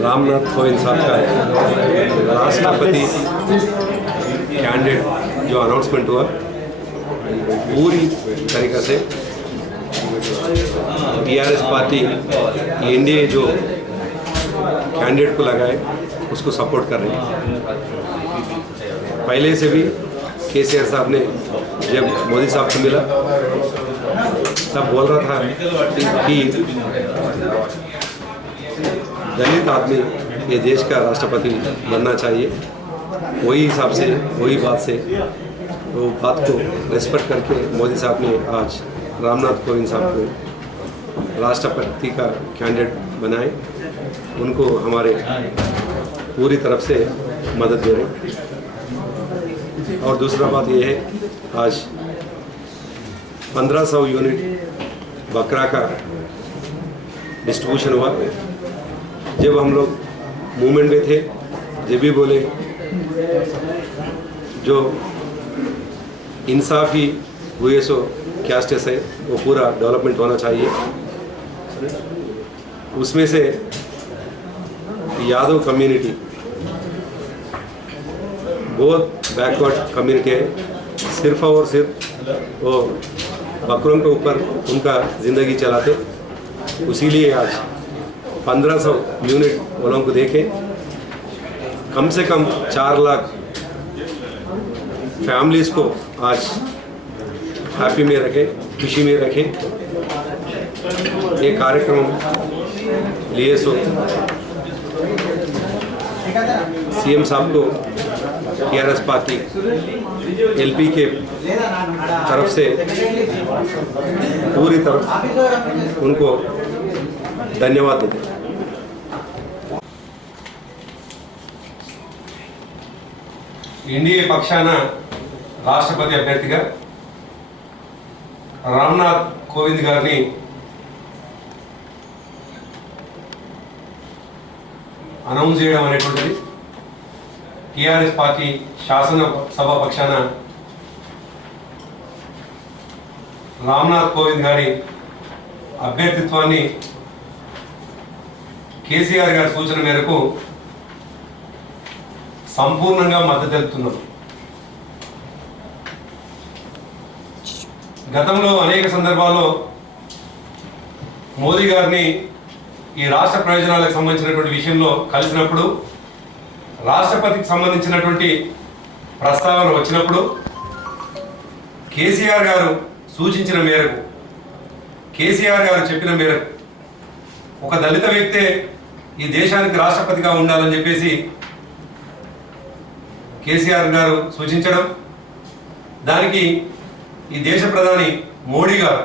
रामनाथ कोविंद साहब का राष्ट्रपति कैंडिडेट जो अनाउंसमेंट हुआ पूरी तरीक़े से टीआरएस पार्टी एनडीए जो कैंडिडेट को लगाए उसको सपोर्ट कर रही है। पहले से भी केसीआर साहब ने जब मोदी साहब से मिला तब बोल रहा था कि दलित आदमी ये देश का राष्ट्रपति बनना चाहिए। वही हिसाब से वही बात से वो बात को रेस्पेक्ट करके मोदी साहब ने आज रामनाथ कोविंद साहब को राष्ट्रपति का कैंडिडेट बनाए। उनको हमारे पूरी तरफ से मदद दे रहे। और दूसरा बात ये है आज 1500 यूनिट बकरा का डिस्ट्रीब्यूशन हुआ। जब हम लोग मूवमेंट में थे जब भी बोले जो इंसाफी हुए सो कैस्टेस है वो पूरा डेवलपमेंट होना चाहिए। उसमें से यादव कम्युनिटी बहुत बैकवर्ड कम्युनिटी है। सिर्फ और सिर्फ वो बकरों के ऊपर उनका ज़िंदगी चलाते। इसीलिए आज 1500 यूनिट वालों को देखें, कम से कम 4 लाख फैमिलीज़ को आज हैप्पी में रखें, खुशी में रखें। ये कार्यक्रम लिए सो सीएम साहब को टीआरएस पार्टी एलपी के तरफ से पूरी तरफ उनको धन्यवाद देते हैं। ఎన్డీఏ పక్షాన రాష్ట్రపతి అభ్యర్థిగా రామ్నాథ్ కోవింద్ గారిని అనౌన్స్ చేయడం అనేటువంటిది టీఆర్ఎస్ పార్టీ శాసనసభ పక్షాన రామ్నాథ్ కోవింద్ గారి అభ్యర్థిత్వాన్ని కేసీఆర్ గారి సూచన మేరకు సంపూర్ణంగా మద్దతు తెలుపుతున్నాం. గతంలో అనేక సందర్భాల్లో మోదీ గారిని ఈ రాష్ట్ర ప్రయోజనాలకు సంబంధించినటువంటి విషయంలో కలిసినప్పుడు రాష్ట్రపతికి సంబంధించినటువంటి ప్రస్తావన వచ్చినప్పుడు కేసీఆర్ గారు సూచించిన మేరకు కేసీఆర్ గారు చెప్పిన మేరకు ఒక దళిత వ్యక్తే ఈ దేశానికి రాష్ట్రపతిగా ఉండాలని చెప్పేసి కేసీఆర్ గారు సూచించడం, దానికి ఈ దేశ ప్రధాని మోడీ గారు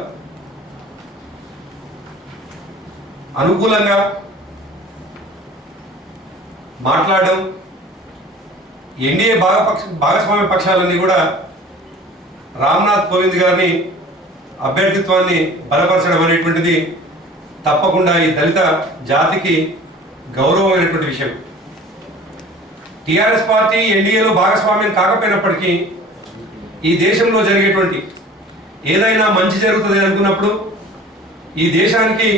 అనుకూలంగా మాట్లాడడం, ఎన్డీఏ భాగస్వామ్య పక్షాలన్నీ కూడా రామ్నాథ్ కోవింద్ గారిని అభ్యర్థిత్వాన్ని బలపరచడం అనేటువంటిది తప్పకుండా ఈ దళిత జాతికి గౌరవమైనటువంటి విషయం. టీఆర్ఎస్ పార్టీ ఎన్డీఏలో భాగస్వామ్యం కాకపోయినప్పటికీ ఈ దేశంలో జరిగేటువంటి ఏదైనా మంచి జరుగుతుంది అనుకున్నప్పుడు ఈ దేశానికి